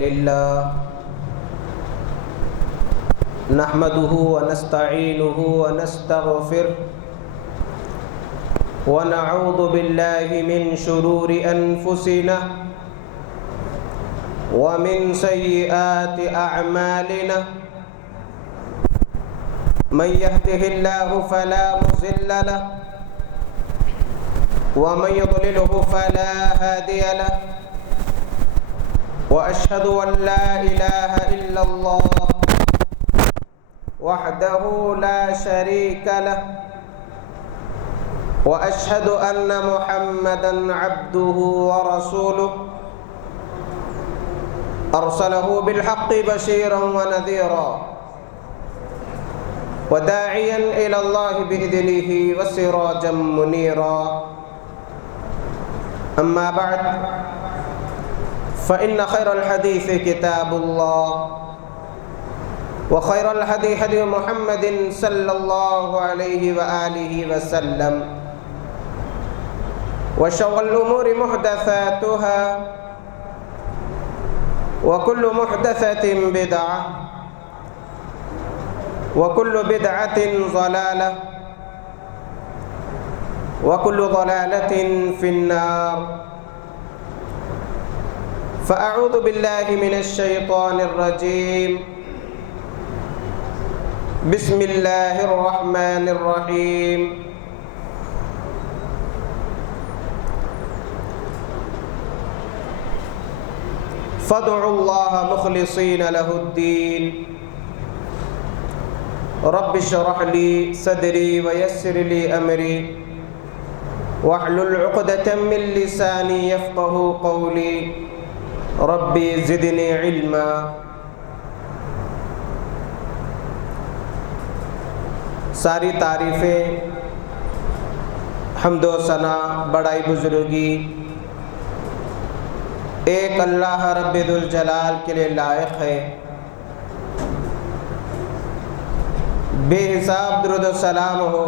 لله نحمده ونستعينه ونستغفره ونعوذ بالله من شرور أنفسنا ومن سيئات أعمالنا من يهده الله فلا مضل له ومن يضلله فلا هادي له وأشهد أن لا إله إلا الله وحده لا شريك له وأشهد أن محمدًا عبده ورسوله أرسله بالحق بشيرا ونذيرا وداعيا إلى الله بإذنه وسراجا منيرا أما بعد فإن خير الحديث كتاب الله وخير الهدي هدي محمد صلى الله عليه وآله وسلم وشر الأمور محدثاتها وكل محدثة بدعة وكل بدعة ضلالة وكل ضلالة في النار فأعوذ بالله من الشيطان الرجيم بسم الله الرحمن الرحيم فادعوا الله مخلصين له الدين رب اشرح لي صدري ويسر لي أمري واحلل عقدة من لساني يفقه قولي ربي زدني علما ساری تعریفیں حمد و ثنا بڑائی بزرگی ایک اللہ رب ذوالجلال کے لیے لائق ہے۔ بے حساب درود و سلام ہو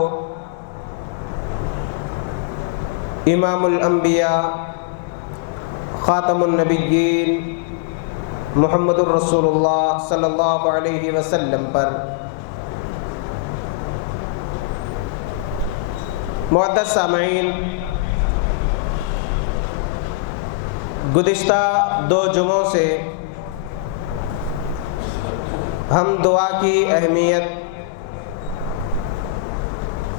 امام الانبیاء خاتم النبیین محمد الرسول اللہ صلی اللہ علیہ وسلم پر۔ معزز سامعین، گزشتہ 2 جمعوں سے ہم دعا کی اہمیت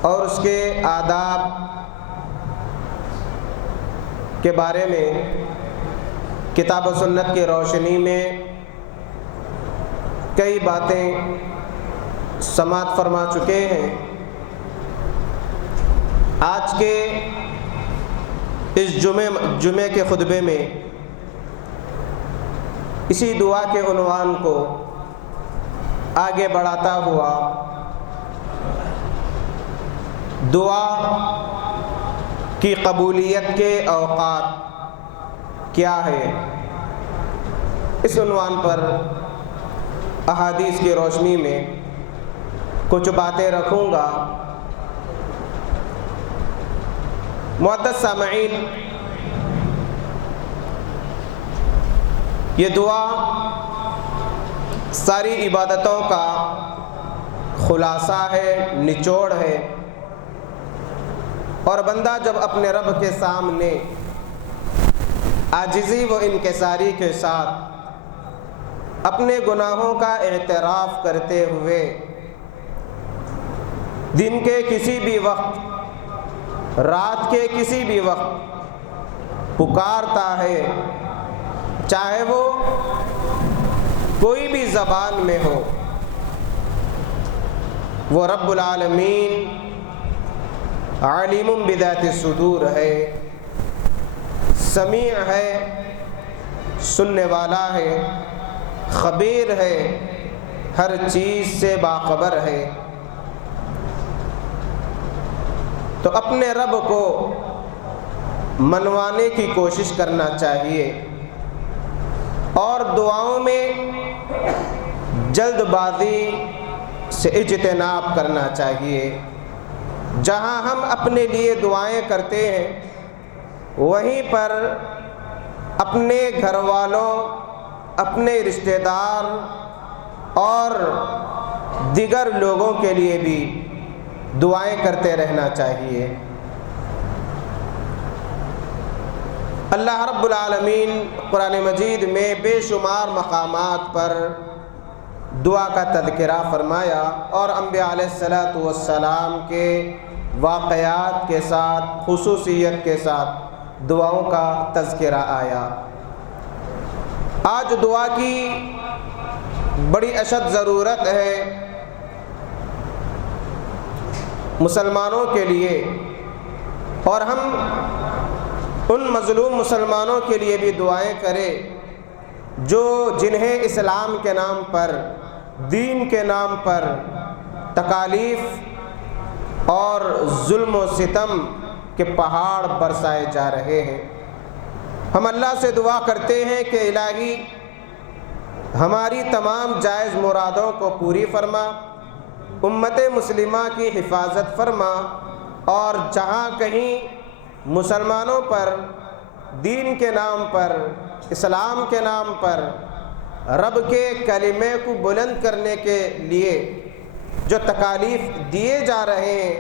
اور اس کے آداب کے بارے میں کتاب و سنت کی روشنی میں کئی باتیں سماعت فرما چکے ہیں۔ آج کے اس جمعے کے خطبے میں اسی دعا کے عنوان کو آگے بڑھاتا ہوا دعا کی قبولیت کے اوقات کیا ہے، اس عنوان پر احادیث کی روشنی میں کچھ باتیں رکھوں گا۔ معزز سامعین، یہ دعا ساری عبادتوں کا خلاصہ ہے، نچوڑ ہے، اور بندہ جب اپنے رب کے سامنے عاجزی و انکساری کے ساتھ اپنے گناہوں کا اعتراف کرتے ہوئے دن کے کسی بھی وقت، رات کے کسی بھی وقت پکارتا ہے، چاہے وہ کوئی بھی زبان میں ہو، وہ رب العالمین عالم بذات الصدور ہے، سمیع ہے، سننے والا ہے، خبیر ہے، ہر چیز سے باخبر ہے۔ تو اپنے رب کو منوانے کی کوشش کرنا چاہیے اور دعاؤں میں جلد بازی سے اجتناب کرنا چاہیے۔ جہاں ہم اپنے لیے دعائیں کرتے ہیں وہیں پر اپنے گھر والوں، اپنے رشتہ دار اور دیگر لوگوں کے لیے بھی دعائیں کرتے رہنا چاہیے۔ اللہ رب العالمین قرآن مجید میں بے شمار مقامات پر دعا کا تذکرہ فرمایا اور انبیاء علیہ السلام کے واقعات کے ساتھ خصوصیت کے ساتھ دعاؤں کا تذکرہ آیا۔ آج دعا کی بڑی اشد ضرورت ہے مسلمانوں کے لیے، اور ہم ان مظلوم مسلمانوں کے لیے بھی دعائیں کریں جنہیں اسلام کے نام پر، دین کے نام پر تکالیف اور ظلم و ستم کے پہاڑ برسائے جا رہے ہیں۔ ہم اللہ سے دعا کرتے ہیں کہ الہی ہماری تمام جائز مرادوں کو پوری فرما، امت مسلمہ کی حفاظت فرما، اور جہاں کہیں مسلمانوں پر دین کے نام پر، اسلام کے نام پر رب کے کلمے کو بلند کرنے کے لیے جو تکالیف دیے جا رہے ہیں،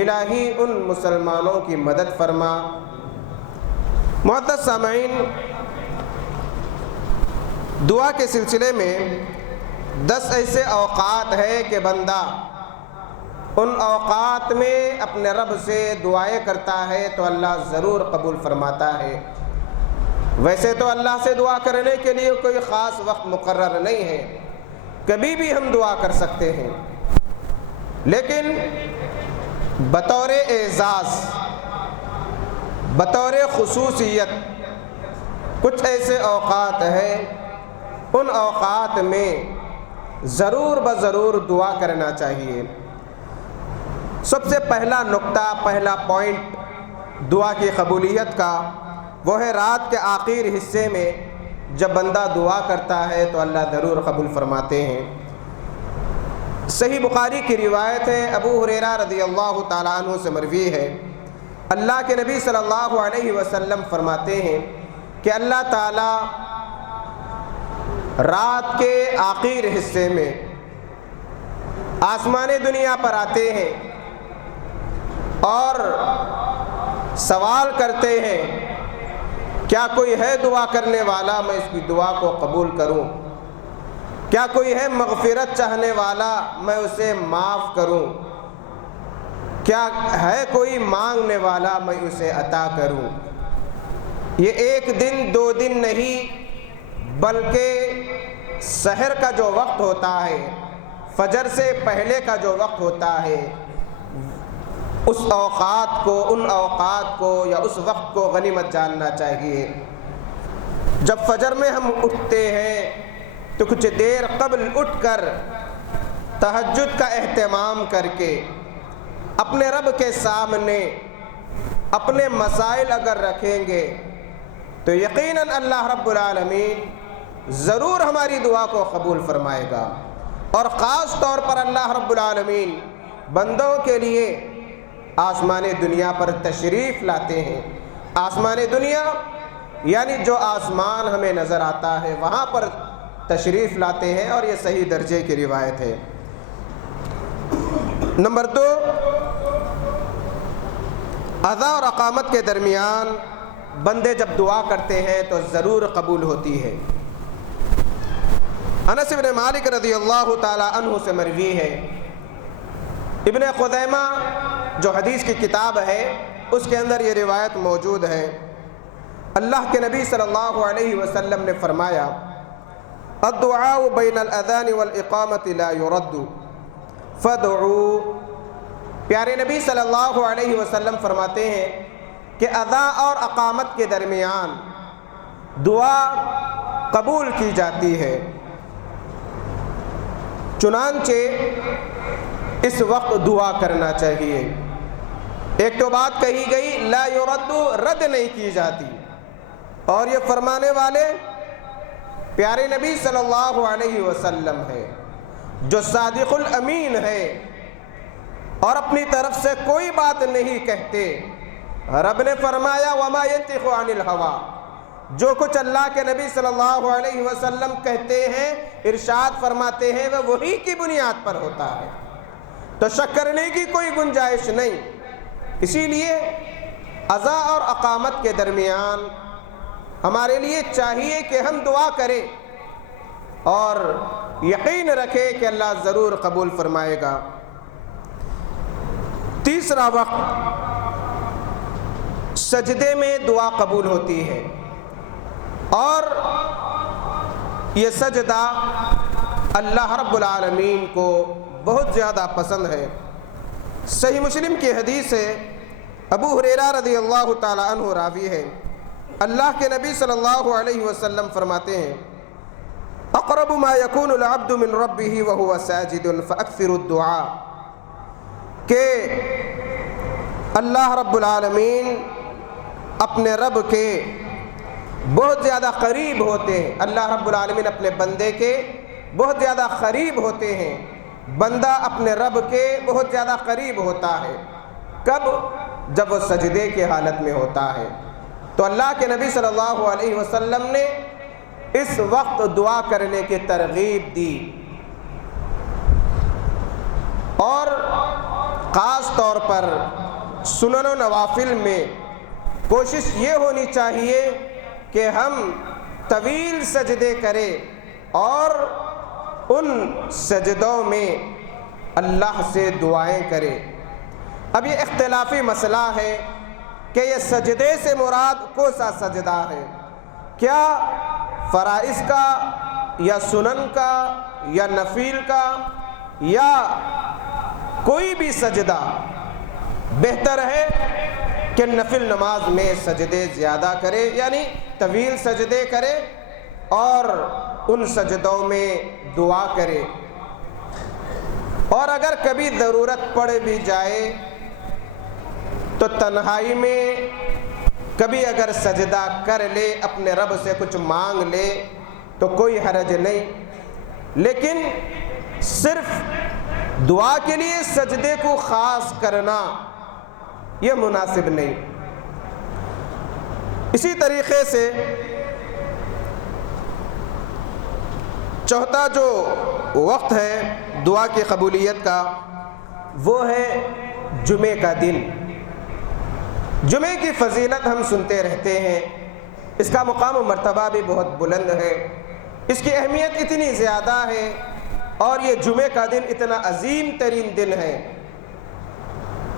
الہی ان مسلمانوں کی مدد فرما۔ معزز سامعین، دعا کے سلسلے میں 10 ایسے اوقات ہیں کہ بندہ ان اوقات میں اپنے رب سے دعائیں کرتا ہے تو اللہ ضرور قبول فرماتا ہے۔ ویسے تو اللہ سے دعا کرنے کے لیے کوئی خاص وقت مقرر نہیں ہے، کبھی بھی ہم دعا کر سکتے ہیں، لیکن بطور اعزاز، بطور خصوصیت کچھ ایسے اوقات ہیں، ان اوقات میں ضرور بضرور دعا کرنا چاہیے۔ سب سے پہلا نقطہ، پہلا پوائنٹ دعا کی قبولیت کا، وہ ہے رات کے آخر حصے میں جب بندہ دعا کرتا ہے تو اللہ ضرور قبول فرماتے ہیں۔ صحیح بخاری کی روایت ہے، ابو ہریرہ رضی اللہ تعالیٰ عنہ سے مروی ہے، اللہ کے نبی صلی اللہ علیہ وسلم فرماتے ہیں کہ اللہ تعالیٰ رات کے آخر حصے میں آسمان دنیا پر آتے ہیں اور سوال کرتے ہیں، کیا کوئی ہے دعا کرنے والا، میں اس کی دعا کو قبول کروں؟ کیا کوئی ہے مغفرت چاہنے والا، میں اسے معاف کروں؟ کیا ہے کوئی مانگنے والا، میں اسے عطا کروں؟ یہ ایک دن دو دن نہیں، بلکہ سحر کا جو وقت ہوتا ہے، فجر سے پہلے کا جو وقت ہوتا ہے، اس اوقات کو، ان اوقات کو یا اس وقت کو غنیمت جاننا چاہیے۔ جب فجر میں ہم اٹھتے ہیں تو کچھ دیر قبل اٹھ کر تہجد کا اہتمام کر کے اپنے رب کے سامنے اپنے مسائل اگر رکھیں گے تو یقیناً اللہ رب العالمین ضرور ہماری دعا کو قبول فرمائے گا۔ اور خاص طور پر اللہ رب العالمین بندوں کے لیے آسمان دنیا پر تشریف لاتے ہیں۔ آسمان دنیا یعنی جو آسمان ہمیں نظر آتا ہے وہاں پر تشریف لاتے ہیں، اور یہ صحیح درجے کی روایت ہے۔ نمبر 2، اذان اور اقامت کے درمیان بندے جب دعا کرتے ہیں تو ضرور قبول ہوتی ہے۔ انس بن مالک رضی اللہ تعالی عنہ سے مروی ہے، ابن خزیمہ جو حدیث کی کتاب ہے اس کے اندر یہ روایت موجود ہے، اللہ کے نبی صلی اللہ علیہ وسلم نے فرمایا، الدعاء بین الاذان والاقامت لا يرد فادعوا۔ پیارے نبی صلی اللہ علیہ وسلم فرماتے ہیں کہ اذان اور اقامت کے درمیان دعا قبول کی جاتی ہے، چنانچہ اس وقت دعا کرنا چاہیے۔ ایک تو بات کہی گئی لا یرد، رد نہیں کی جاتی، اور یہ فرمانے والے پیارے نبی صلی اللہ علیہ وسلم ہے جو صادق الامین ہے اور اپنی طرف سے کوئی بات نہیں کہتے۔ رب نے فرمایا وما ينطق عن الهوى، جو کچھ اللہ کے نبی صلی اللہ علیہ وسلم کہتے ہیں، ارشاد فرماتے ہیں، وہ وہی کی بنیاد پر ہوتا ہے، تو شک کرنے کی کوئی گنجائش نہیں۔ اسی لیے اذا اور اقامت کے درمیان ہمارے لیے چاہیے کہ ہم دعا کریں اور یقین رکھیں کہ اللہ ضرور قبول فرمائے گا۔ تیسرا وقت، سجدے میں دعا قبول ہوتی ہے، اور یہ سجدہ اللہ رب العالمین کو بہت زیادہ پسند ہے۔ صحیح مسلم کی حدیث ہے، ابو ہریرہ رضی اللہ تعالی عنہ راوی ہے، اللہ کے نبی صلی اللہ علیہ وسلم فرماتے ہیں، اقرب ما یکون العبد من ربہ وہو ساجد فاکثر الدعاء، کہ اللہ رب العالمین اپنے رب کے بہت زیادہ قریب ہوتے ہیں۔ اللہ رب العالمین اپنے بندے کے بہت زیادہ قریب ہوتے ہیں، بندہ اپنے رب کے بہت زیادہ قریب ہوتا ہے۔ کب؟ جب وہ سجدے کے حالت میں ہوتا ہے۔ تو اللہ کے نبی صلی اللہ علیہ وسلم نے اس وقت دعا کرنے کی ترغیب دی، اور خاص طور پر سنن و نوافل میں کوشش یہ ہونی چاہیے کہ ہم طویل سجدے کریں اور ان سجدوں میں اللہ سے دعائیں کریں۔ اب یہ اختلافی مسئلہ ہے کہ یہ سجدے سے مراد کون سا سجدہ ہے، کیا فرائض کا یا سنن کا یا نفل کا یا کوئی بھی سجدہ؟ بہتر ہے کہ نفل نماز میں سجدے زیادہ کرے، یعنی طویل سجدے کرے اور ان سجدوں میں دعا کرے، اور اگر کبھی ضرورت پڑ بھی جائے تو تنہائی میں کبھی اگر سجدہ کر لے، اپنے رب سے کچھ مانگ لے تو کوئی حرج نہیں، لیکن صرف دعا کے لیے سجدے کو خاص کرنا یہ مناسب نہیں۔ اسی طریقے سے چوتھا جو وقت ہے دعا کی قبولیت کا، وہ ہے جمعے کا دن۔ جمعے کی فضیلت ہم سنتے رہتے ہیں، اس کا مقام و مرتبہ بھی بہت بلند ہے، اس کی اہمیت اتنی زیادہ ہے، اور یہ جمعے کا دن اتنا عظیم ترین دن ہے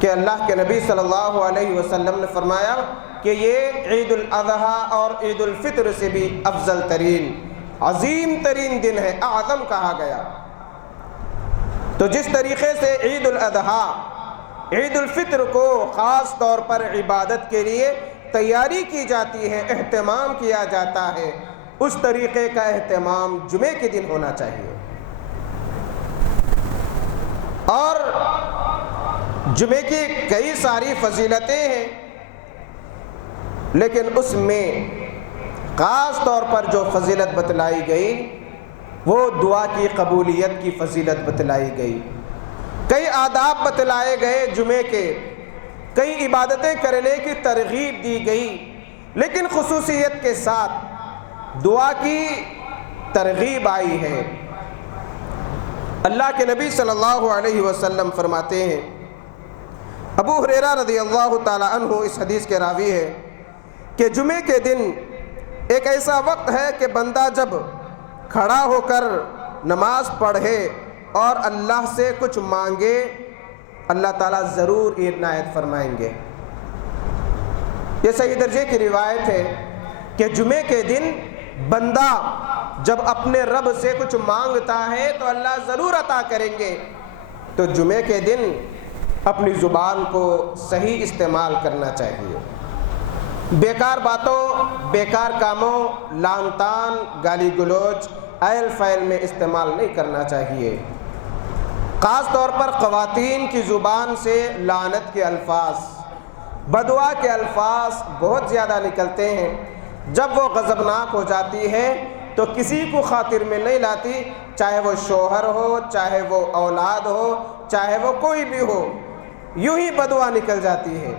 کہ اللہ کے نبی صلی اللہ علیہ وسلم نے فرمایا کہ یہ عید الاضحیٰ اور عید الفطر سے بھی افضل ترین عظیم ترین دن ہے، اعظم کہا گیا۔ تو جس طریقے سے عید الاضحیٰ، عید الفطر کو خاص طور پر عبادت کے لیے تیاری کی جاتی ہے، اہتمام کیا جاتا ہے، اس طریقے کا اہتمام جمعے کے دن ہونا چاہیے۔ اور جمعے کی کئی ساری فضیلتیں ہیں، لیکن اس میں خاص طور پر جو فضیلت بتلائی گئی وہ دعا کی قبولیت کی فضیلت بتلائی گئی۔ کئی آداب بتلائے گئے جمعے کے، کئی عبادتیں کرنے کی ترغیب دی گئی، لیکن خصوصیت کے ساتھ دعا کی ترغیب آئی ہے۔ اللہ کے نبی صلی اللہ علیہ وسلم فرماتے ہیں، ابو ہریرہ رضی اللہ تعالی عنہ اس حدیث کے راوی ہے، کہ جمعے کے دن ایک ایسا وقت ہے کہ بندہ جب کھڑا ہو کر نماز پڑھے اور اللہ سے کچھ مانگے، اللہ تعالیٰ ضرور عنایت فرمائیں گے۔ یہ صحیح درجے کی روایت ہے کہ جمعے کے دن بندہ جب اپنے رب سے کچھ مانگتا ہے تو اللہ ضرور عطا کریں گے۔ تو جمعے کے دن اپنی زبان کو صحیح استعمال کرنا چاہیے، بیکار باتوں، بیکار کاموں، لعن طعن، گالی گلوچ، ایل فیل میں استعمال نہیں کرنا چاہیے۔ خاص طور پر خواتین کی زبان سے لعنت کے الفاظ، بدعا کے الفاظ بہت زیادہ نکلتے ہیں۔ جب وہ غضبناک ہو جاتی ہے تو کسی کو خاطر میں نہیں لاتی، چاہے وہ شوہر ہو، چاہے وہ اولاد ہو، چاہے وہ کوئی بھی ہو، یوں ہی بدعا نکل جاتی ہے۔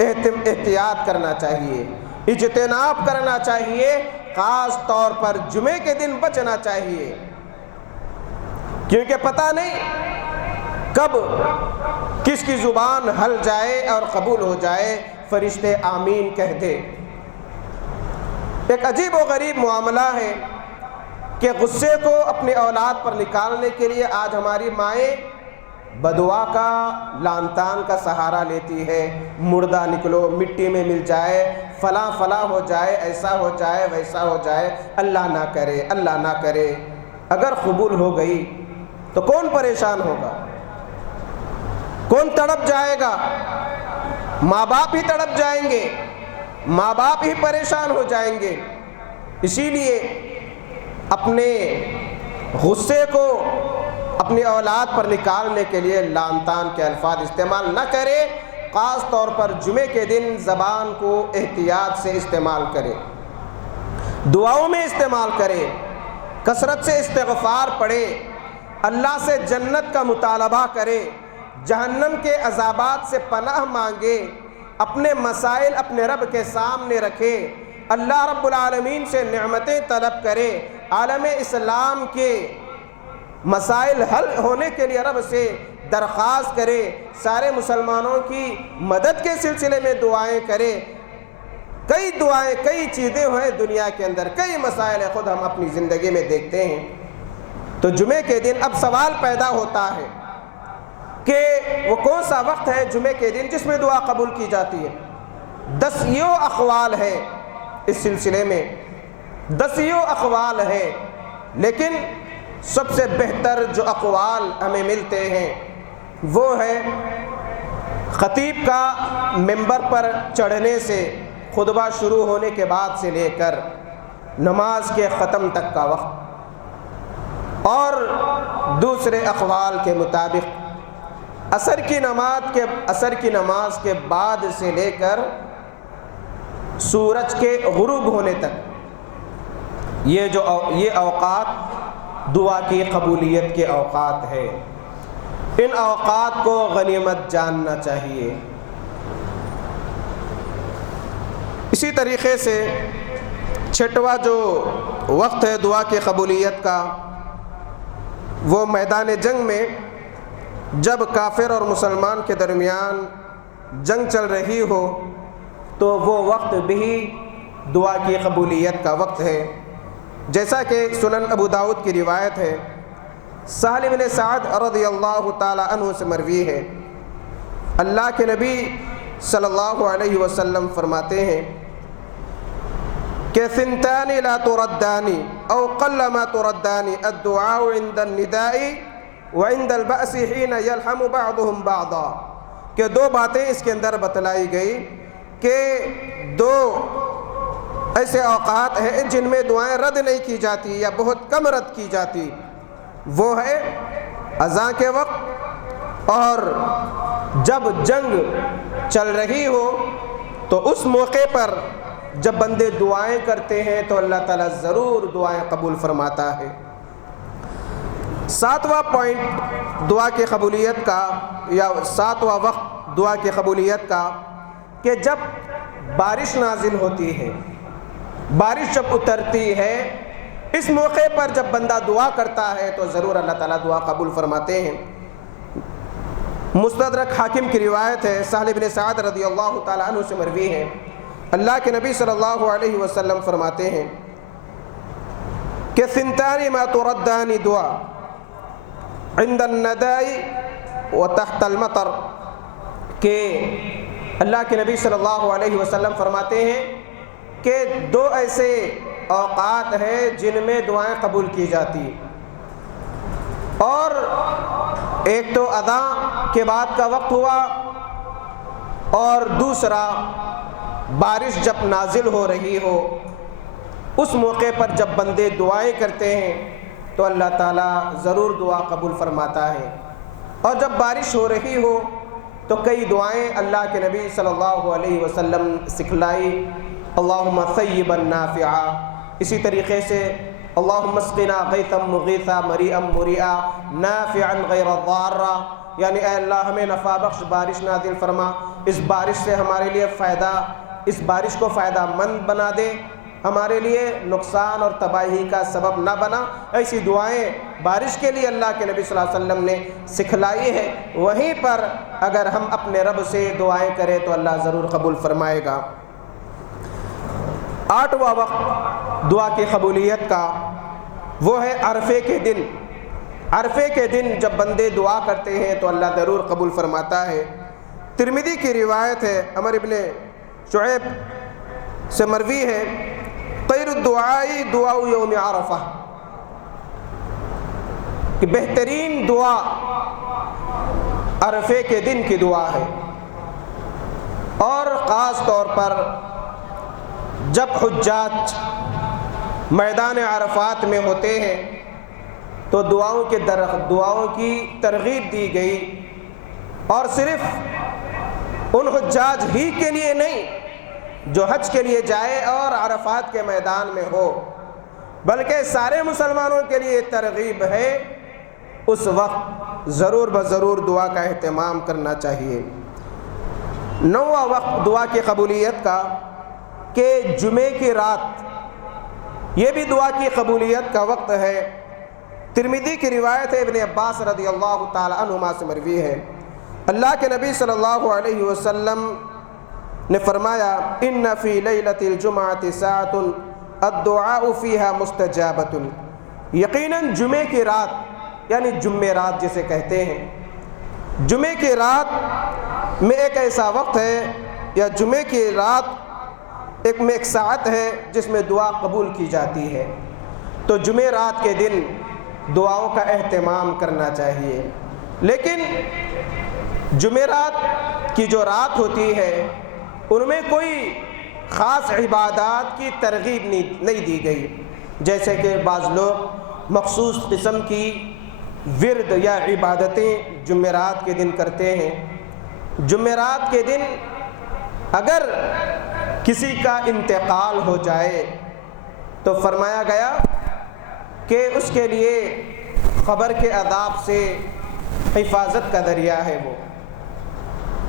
احتیاط کرنا چاہیے۔ اجتناب کرنا چاہیے، خاص طور پر جمعے کے دن بچنا چاہیے، کیونکہ پتہ نہیں کب کس کی زبان ہل جائے اور قبول ہو جائے، فرشتے آمین کہہ دے۔ ایک عجیب و غریب معاملہ ہے کہ غصے کو اپنی اولاد پر نکالنے کے لیے آج ہماری مائیں بدعا کا، لعن طعن کا سہارا لیتی ہے۔ مردہ نکلو، مٹی میں مل جائے، فلاں فلاں ہو جائے، ایسا ہو جائے، ویسا ہو جائے، اللہ نہ کرے، اللہ نہ کرے۔ اگر قبول ہو گئی تو کون پریشان ہوگا؟ کون تڑپ جائے گا؟ ماں باپ ہی تڑپ جائیں گے، ماں باپ ہی پریشان ہو جائیں گے۔ اسی لیے اپنے غصے کو اپنی اولاد پر نکالنے کے لیے لعن طعن کے الفاظ استعمال نہ کرے، خاص طور پر جمعے کے دن زبان کو احتیاط سے استعمال کرے، دعاؤں میں استعمال کرے، کثرت سے استغفار پڑھے، اللہ سے جنت کا مطالبہ کرے، جہنم کے عذابات سے پناہ مانگے، اپنے مسائل اپنے رب کے سامنے رکھے، اللہ رب العالمین سے نعمتیں طلب کرے، عالم اسلام کے مسائل حل ہونے کے لیے رب سے درخواست کرے، سارے مسلمانوں کی مدد کے سلسلے میں دعائیں کرے۔ کئی دعائیں، کئی چیزیں ہیں دنیا کے اندر، کئی مسائل ہیں، خود ہم اپنی زندگی میں دیکھتے ہیں۔ تو جمعے کے دن اب سوال پیدا ہوتا ہے کہ وہ کون سا وقت ہے جمعے کے دن جس میں دعا قبول کی جاتی ہے؟ دسیوں اقوال ہے اس سلسلے میں، دسیوں اقوال ہے، لیکن سب سے بہتر جو اقوال ہمیں ملتے ہیں وہ ہے خطیب کا ممبر پر چڑھنے سے خطبہ شروع ہونے کے بعد سے لے کر نماز کے ختم تک کا وقت، اور دوسرے اقوال کے مطابق عصر کی نماز کے بعد سے لے کر سورج کے غروب ہونے تک، یہ اوقات دعا کی قبولیت کے اوقات ہے۔ ان اوقات کو غنیمت جاننا چاہیے۔ اسی طریقے سے چھٹواں جو وقت ہے دعا کی قبولیت کا، وہ میدان جنگ میں جب کافر اور مسلمان کے درمیان جنگ چل رہی ہو تو وہ وقت بھی دعا کی قبولیت کا وقت ہے۔ جیسا کہ سنن ابو داؤد کی روایت ہے، سہل بن سعد رضی اللہ تعالی عنہ سے مروی ہے، اللہ کے نبی صلی اللہ علیہ وسلم فرماتے ہیں کہ ثنتان لا تردان او قل ما تردان الدعاء عند النداء وعند البأس حين يلحم بعضهم بعضا، کہ دو باتیں اس کے اندر بتلائی گئی کہ دو ایسے اوقات ہیں جن میں دعائیں رد نہیں کی جاتی یا بہت کم رد کی جاتی، وہ ہے اذان کے وقت اور جب جنگ چل رہی ہو، تو اس موقع پر جب بندے دعائیں کرتے ہیں تو اللہ تعالیٰ ضرور دعائیں قبول فرماتا ہے۔ ساتواں پوائنٹ دعا کی قبولیت کا، یا ساتواں وقت دعا کی قبولیت کا، کہ جب بارش نازل ہوتی ہے، بارش جب اترتی ہے، اس موقع پر جب بندہ دعا کرتا ہے تو ضرور اللہ تعالیٰ دعا قبول فرماتے ہیں۔ مستدرک حاکم کی روایت ہے، سہل بن سعد رضی اللہ تعالیٰ عنہ سے مروی ہے، اللہ کے نبی صلی اللہ علیہ وسلم فرماتے ہیں کہ ثنتان ما تردان دعا عند النداء وتحت المطر، کہ اللہ کے نبی صلی اللہ علیہ وسلم فرماتے ہیں کہ دو ایسے اوقات ہیں جن میں دعائیں قبول کی جاتی، اور ایک تو اذان کے بعد کا وقت ہوا، اور دوسرا بارش جب نازل ہو رہی ہو، اس موقع پر جب بندے دعائیں کرتے ہیں تو اللہ تعالیٰ ضرور دعا قبول فرماتا ہے۔ اور جب بارش ہو رہی ہو تو کئی دعائیں اللہ کے نبی صلی اللہ علیہ وسلم سکھلائی، اللہم طیبا نافعا، اسی طریقے سے اللہم اسقنا غیثا مغیثا مریئا مریئا نافعا غیر ضارا، یعنی اے اللہ ہمیں نفع بخش بارش نازل فرما، اس بارش سے ہمارے لیے فائدہ اس بارش کو فائدہ مند بنا دے، ہمارے لیے نقصان اور تباہی کا سبب نہ بنا۔ ایسی دعائیں بارش کے لیے اللہ کے نبی صلی اللہ علیہ وسلم نے سکھلائی ہے۔ وہیں پر اگر ہم اپنے رب سے دعائیں کریں تو اللہ ضرور قبول فرمائے گا۔ 8واں وقت دعا کی قبولیت کا وہ ہے عرفے کے دن۔ عرفے کے دن جب بندے دعا کرتے ہیں تو اللہ ضرور قبول فرماتا ہے۔ ترمذی کی روایت ہے، عمر بن شعیب سے مروی ہے، خیر الدعاء دعاء یوم عرفہ، کہ بہترین دعا عرفے کے دن کی دعا ہے۔ اور خاص طور پر جب حجاج میدان عرفات میں ہوتے ہیں تو دعاؤں کی ترغیب دی گئی، اور صرف ان حجاج ہی کے لیے نہیں جو حج کے لیے جائے اور عرفات کے میدان میں ہو، بلکہ سارے مسلمانوں کے لیے ترغیب ہے۔ اس وقت ضرور بضرور دعا کا اہتمام کرنا چاہیے۔ 9واں وقت دعا کی قبولیت کا کہ جمعے کی رات، یہ بھی دعا کی قبولیت کا وقت ہے۔ ترمذی کی روایت ہے، ابن عباس رضی اللہ تعالی عنہما سے مروی ہے، اللہ کے نبی صلی اللہ علیہ وسلم نے فرمایا، ان فی لیلۃ الجمعۃ ساعۃ الدعاء فیہا مستجابۃ، یقیناً جمعے کی رات، یعنی جمعرات جسے کہتے ہیں، جمعے کی رات میں ایک ایسا وقت ہے، یا جمعے کی رات ایک ساعت ہے جس میں دعا قبول کی جاتی ہے۔ تو جمعرات کے دن دعاؤں کا اہتمام کرنا چاہیے۔ لیکن جمعرات کی جو رات ہوتی ہے ان میں کوئی خاص عبادات کی ترغیب نہیں دی گئی، جیسے کہ بعض لوگ مخصوص قسم کی ورد یا عبادتیں جمعرات کے دن کرتے ہیں۔ جمعرات کے دن اگر کسی کا انتقال ہو جائے تو فرمایا گیا کہ اس کے لیے قبر کے عذاب سے حفاظت کا ذریعہ ہے وہ،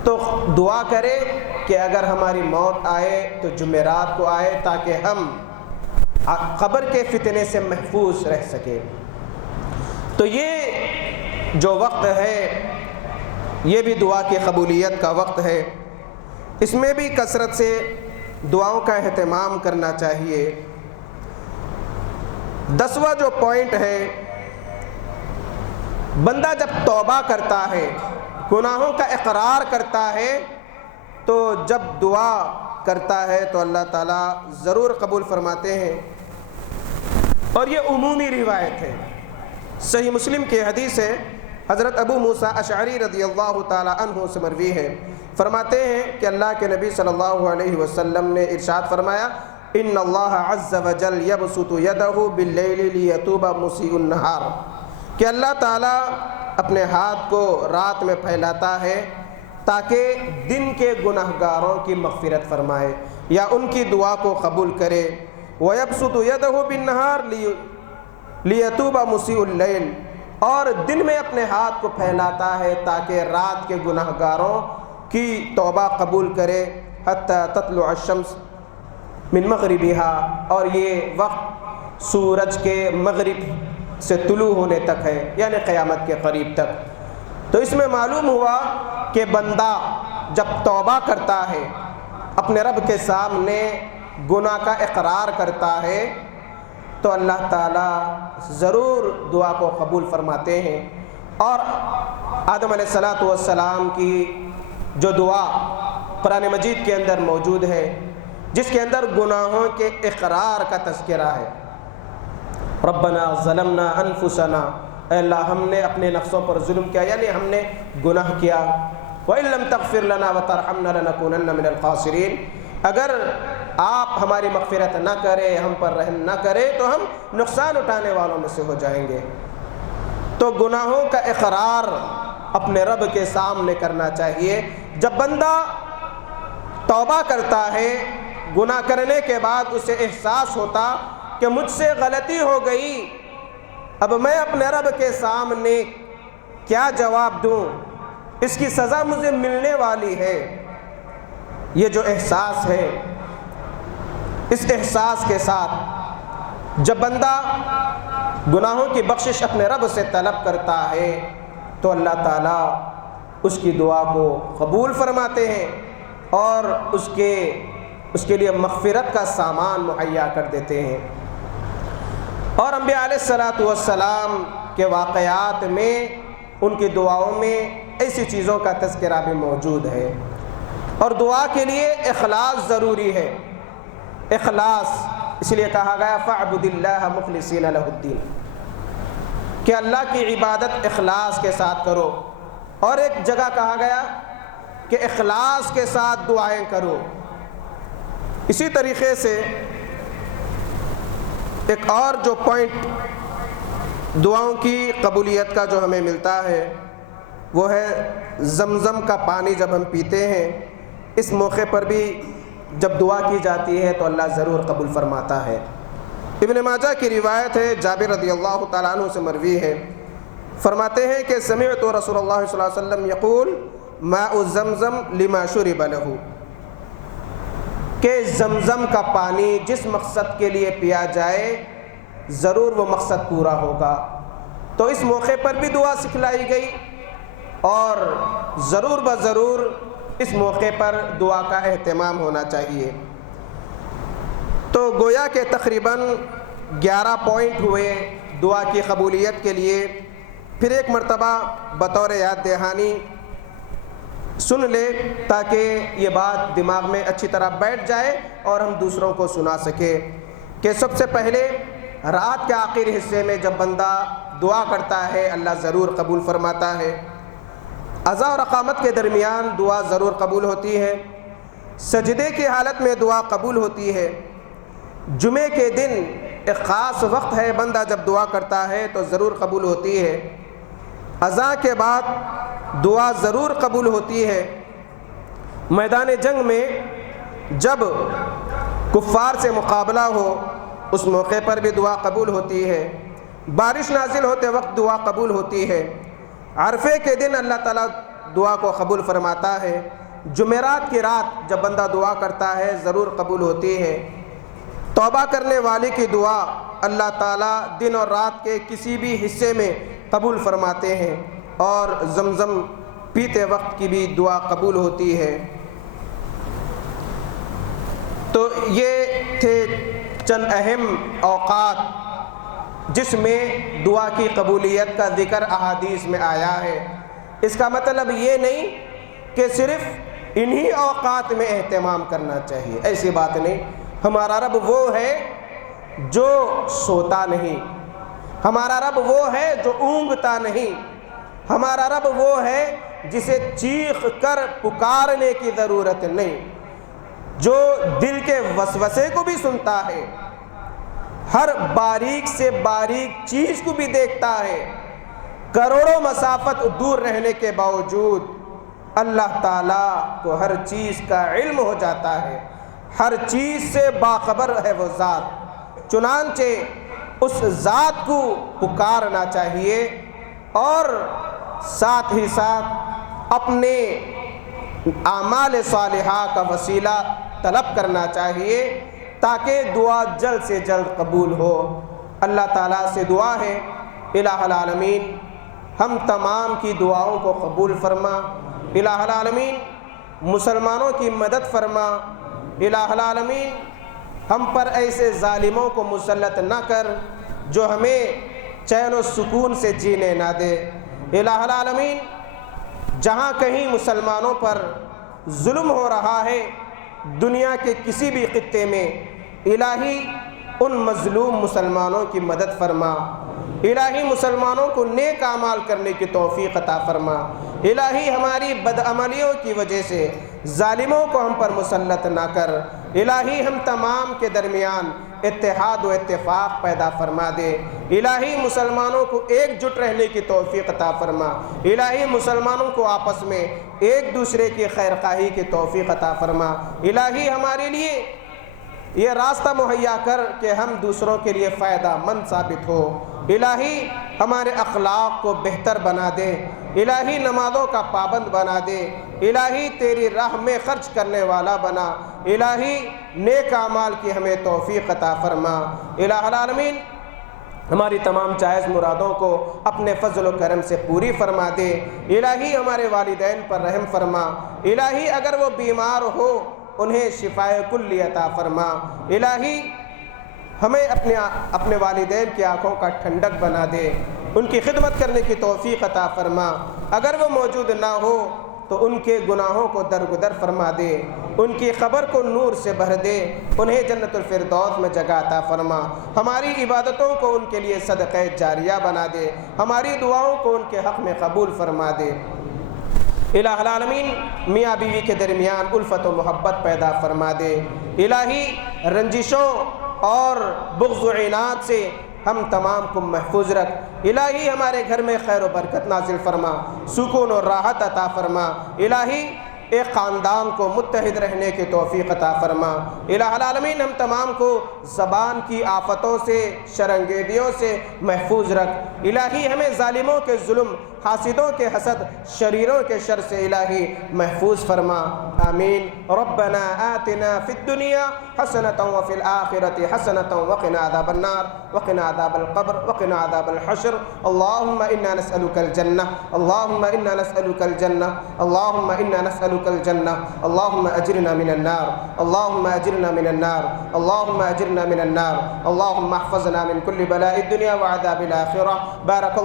تو دعا کرے کہ اگر ہماری موت آئے تو جمعرات کو آئے تاکہ ہم قبر کے فتنے سے محفوظ رہ سکیں۔ تو یہ جو وقت ہے یہ بھی دعا کی قبولیت کا وقت ہے، اس میں بھی کثرت سے دعاؤں کا اہتمام کرنا چاہیے۔ 10واں جو پوائنٹ ہے، بندہ جب توبہ کرتا ہے، گناہوں کا اقرار کرتا ہے، تو جب دعا کرتا ہے تو اللہ تعالیٰ ضرور قبول فرماتے ہیں۔ اور یہ عمومی روایت ہے، صحیح مسلم کی حدیث ہے، حضرت ابو موسیٰ اشعری رضی اللہ تعالیٰ عنہ سے مروی ہے، فرماتے ہیں کہ اللہ کے نبی صلی اللہ علیہ وسلم نے ارشاد فرمایا، ان اللہ عز وجل یبسط یدہ باللیل لیتوب مسیء النہار، کہ اللہ تعالیٰ اپنے ہاتھ کو رات میں پھیلاتا ہے تاکہ دن کے گناہگاروں کی مغفرت فرمائے یا ان کی دعا کو قبول کرے۔ وَيَبْسُطُ يَدَهُ بِالنَّهَارِ لِيَتُوبَ مُسِيءُ اللَّيْلِ، اور دن میں اپنے ہاتھ کو پھیلاتا ہے تاکہ رات کے گناہگاروں کی توبہ قبول کرے، حَتَّى تَطْلُعَ الشَّمْسُ مِن مَغْرِبِهَا، اور یہ وقت سورج کے مغرب سے طلوع ہونے تک ہے، یعنی قیامت کے قریب تک۔ تو اس میں معلوم ہوا کہ بندہ جب توبہ کرتا ہے، اپنے رب کے سامنے گناہ کا اقرار کرتا ہے، تو اللہ تعالیٰ ضرور دعا کو قبول فرماتے ہیں۔ اور آدم علیہ السلام کی جو دعا قرآن مجید کے اندر موجود ہے، جس کے اندر گناہوں کے اقرار کا تذکرہ ہے، ربنا ظلمنا انفسنا، اے اللہ ہم نے اپنے نفسوں پر ظلم کیا، یعنی ہم نے گناہ کیا، وَإِن لَّمْ تَغْفِرْ لَنَا وَتَرْحَمْنَا لَنَكُونَنَّ مِنَ الْخَاسِرِينَ، اگر آپ ہماری مغفرت نہ کرے، ہم پر رحم نہ کرے تو ہم نقصان اٹھانے والوں میں سے ہو جائیں گے۔ تو گناہوں کا اقرار اپنے رب کے سامنے کرنا چاہیے۔ جب بندہ توبہ کرتا ہے، گناہ کرنے کے بعد اسے احساس ہوتا کہ مجھ سے غلطی ہو گئی، اب میں اپنے رب کے سامنے کیا جواب دوں، اس کی سزا مجھے ملنے والی ہے، یہ جو احساس ہے، اس احساس کے ساتھ جب بندہ گناہوں کی بخشش اپنے رب سے طلب کرتا ہے تو اللہ تعالیٰ اس کی دعا کو قبول فرماتے ہیں اور اس کے لیے مغفرت کا سامان مہیا کر دیتے ہیں۔ اور انبیاء علیہ الصلاۃ والسلام کے واقعات میں، ان کی دعاؤں میں ایسی چیزوں کا تذکرہ بھی موجود ہے۔ اور دعا کے لیے اخلاص ضروری ہے۔ اخلاص اس لیے کہا گیا فَاعْبُدِ اللَّهَ مُخْلِصِينَ لَهُ الدِّينَ، کہ اللہ کی عبادت اخلاص کے ساتھ کرو۔ اور ایک جگہ کہا گیا کہ اخلاص کے ساتھ دعائیں کرو۔ اسی طریقے سے ایک اور جو پوائنٹ دعاؤں کی قبولیت کا جو ہمیں ملتا ہے وہ ہے زمزم کا پانی جب ہم پیتے ہیں، اس موقع پر بھی جب دعا کی جاتی ہے تو اللہ ضرور قبول فرماتا ہے۔ ابن ماجہ کی روایت ہے، جابر رضی اللہ تعالیٰ عنہ سے مروی ہے، فرماتے ہیں کہ سمعت رسول اللہ صلی اللہ علیہ وسلم یقول ماء زمزم لما شرب له، کہ زمزم کا پانی جس مقصد کے لیے پیا جائے ضرور وہ مقصد پورا ہوگا۔ تو اس موقع پر بھی دعا سکھلائی گئی اور ضرور بضرور اس موقع پر دعا کا اہتمام ہونا چاہیے۔ تو گویا کہ تقریباً 11 پوائنٹ ہوئے دعا کی قبولیت کے لیے۔ پھر ایک مرتبہ بطور یاد دہانی سن لے تاکہ یہ بات دماغ میں اچھی طرح بیٹھ جائے اور ہم دوسروں کو سنا سکے کہ سب سے پہلے رات کے آخری حصے میں جب بندہ دعا کرتا ہے اللہ ضرور قبول فرماتا ہے۔ عزا اور اقامت کے درمیان دعا ضرور قبول ہوتی ہے۔ سجدے کی حالت میں دعا قبول ہوتی ہے۔ جمعے کے دن ایک خاص وقت ہے، بندہ جب دعا کرتا ہے تو ضرور قبول ہوتی ہے۔ عزا کے بعد دعا ضرور قبول ہوتی ہے۔ میدان جنگ میں جب کفار سے مقابلہ ہو اس موقع پر بھی دعا قبول ہوتی ہے۔ بارش نازل ہوتے وقت دعا قبول ہوتی ہے۔ عرفے کے دن اللہ تعالیٰ دعا کو قبول فرماتا ہے۔ جمعرات کی رات جب بندہ دعا کرتا ہے ضرور قبول ہوتی ہے۔ توبہ کرنے والے کی دعا اللہ تعالیٰ دن اور رات کے کسی بھی حصے میں قبول فرماتے ہیں، اور زمزم پیتے وقت کی بھی دعا قبول ہوتی ہے۔ تو یہ تھے چند اہم اوقات جس میں دعا کی قبولیت کا ذکر احادیث میں آیا ہے۔ اس کا مطلب یہ نہیں کہ صرف انہی اوقات میں اہتمام کرنا چاہیے، ایسی بات نہیں۔ ہمارا رب وہ ہے جو سوتا نہیں، ہمارا رب وہ ہے جو اونگتا نہیں، ہمارا رب وہ ہے جسے چیخ کر پکارنے کی ضرورت نہیں، جو دل کے وسوسے کو بھی سنتا ہے، ہر باریک سے باریک چیز کو بھی دیکھتا ہے۔ کروڑوں مسافت دور رہنے کے باوجود اللہ تعالیٰ کو ہر چیز کا علم ہو جاتا ہے، ہر چیز سے باخبر ہے وہ ذات۔ چنانچہ اس ذات کو پکارنا چاہیے اور ساتھ ہی ساتھ اپنے اعمال صالحہ کا وسیلہ طلب کرنا چاہیے تاکہ دعا جلد سے جلد قبول ہو۔ اللہ تعالیٰ سے دعا ہے الہ العالمین ہم تمام کی دعاؤں کو قبول فرما، الہ العالمین مسلمانوں کی مدد فرما، الہ العالمین ہم پر ایسے ظالموں کو مسلط نہ کر جو ہمیں چین و سکون سے جینے نہ دے۔ الہ العالمین جہاں کہیں مسلمانوں پر ظلم ہو رہا ہے دنیا کے کسی بھی خطے میں، الہی ان مظلوم مسلمانوں کی مدد فرما، الہی مسلمانوں کو نیک اعمال کرنے کی توفیق عطا فرما، الہی ہماری بدعملیوں کی وجہ سے ظالموں کو ہم پر مسلط نہ کر، الہی ہم تمام کے درمیان اتحاد و اتفاق پیدا فرما دے، الہی مسلمانوں کو ایک جٹ رہنے کی توفیق عطا فرما، الہی مسلمانوں کو آپس میں ایک دوسرے کی خیر خواہی کی توفیق عطا فرما، الہی ہمارے لیے یہ راستہ مہیا کر کہ ہم دوسروں کے لیے فائدہ مند ثابت ہو، الہی ہمارے اخلاق کو بہتر بنا دے، الہی نمازوں کا پابند بنا دے، الہی تیری راہ میں خرچ کرنے والا بنا، الہی نیک اعمال کی ہمیں توفیق عطا فرما۔ الہ العالمین ہماری تمام جائز مرادوں کو اپنے فضل و کرم سے پوری فرما دے۔ الہی ہمارے والدین پر رحم فرما، الہی اگر وہ بیمار ہو انہیں شفائے کلی عطا فرما۔ الہی ہمیں اپنے والدین کی آنکھوں کا ٹھنڈک بنا دے، ان کی خدمت کرنے کی توفیق عطا فرما۔ اگر وہ موجود نہ ہو تو ان کے گناہوں کو درگزر فرما دے، ان کی قبر کو نور سے بھر دے، انہیں جنت الفردوس میں جگہ عطا فرما۔ ہماری عبادتوں کو ان کے لیے صدقہ جاریہ بنا دے، ہماری دعاؤں کو ان کے حق میں قبول فرما دے۔ الہ العالمین میاں بیوی کے درمیان الفت و محبت پیدا فرما دے۔ الہی رنجشوں اور بغض و عناد سے ہم تمام کو محفوظ رکھ۔ الہی ہمارے گھر میں خیر و برکت نازل فرما، سکون و راحت عطا فرما۔ الہی ایک خاندان کو متحد رہنے کی توفیق عطا فرما۔ الہ العالمین ہم تمام کو زبان کی آفتوں سے، شرنگیدیوں سے محفوظ رکھ۔ الہی ہمیں ظالموں کے ظلم، حاسدوں کے حسد، شریروں کے شر سے الہی محفوظ فرما۔ آمین۔ ربنا آتنا فی الدنیا حسنۃ وفی الآخرۃ حسنۃ وقنا عذاب النار وقنا عذاب القبر وقنا عذاب الحشر۔ اللهم انا نسألك الجنة، اللهم انا نسألك الجنة، اللهم انا نسألك الجنة، اللهم اجرنا من النار، اللهم اجرنا من النار، اللهم اجرنا من النار، اللهم احفظنا من كل بلاء الدنيا وعذاب الآخرة۔ بارك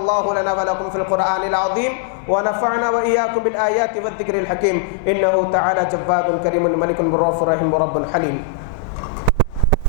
الله لنا ولكم في القرآن العظيم، ونفعنا وإياكم بالآيات والذكر الحكيم، إنه تعالى جواد كريم ملك رؤوف رحيم ورب حليم۔